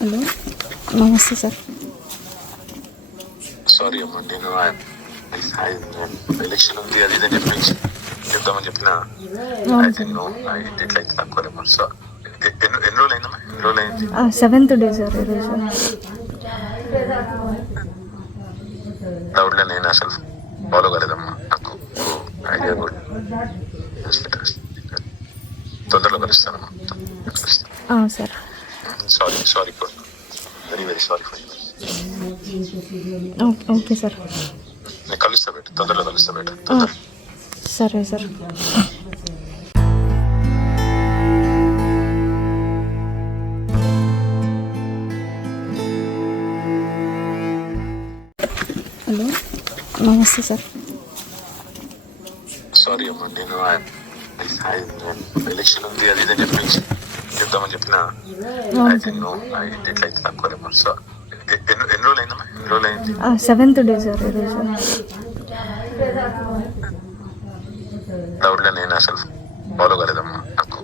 Hello నమస్తే sir. Sorry అమ్మా నేను ఎలక్షన్ ఉంది అది ఇది అని చెప్పి చెప్దామని చెప్పిన. ఐ థింక్ నో ఐ ఇట్లా అయితే తక్కువ సో ఎన్ని రోజులు అయిందమ్మా? ఎన్ని రోజులు అయింది? సెవెంత్ డే సార్ ఈరోజు డౌట్లో నేను అసలు ఫాలో కాలేదమ్మా. నాకు ఐడియా కూడా తొందరలో కలుస్తానమ్మా. Sir. Sorry sorry for very very sorry for okay sir నేను కలుస్తా బెట తొందరలో కలుస్తా బెట సరే సార్ హలో నమస్తే సార్ సారీ అమ్మా నేను ఎలక్షన్ ఉంది అది ఇది అని చెప్పి చెప్దామని చెప్పిన థింక్ నో అయితే తక్కువ సో ఎన్ని ఎన్ని రోజులు అయిందమ్మా? ఎన్ని రోజులు అయింది? సెవెంత్ డే సార్ ఈరోజు డౌట్లో నేను అసలు ఫాలో కాలేదమ్మా. నాకు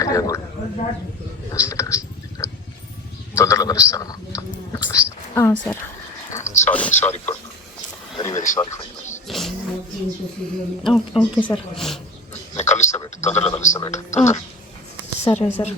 ఐడియా కూడా తొందరలో కలుస్తానమ్మా. Sir. Sorry sorry for very very sorry for okay sir. నేను కలుస్తా బెట తొందరలో కలుస్తా సరే సార్.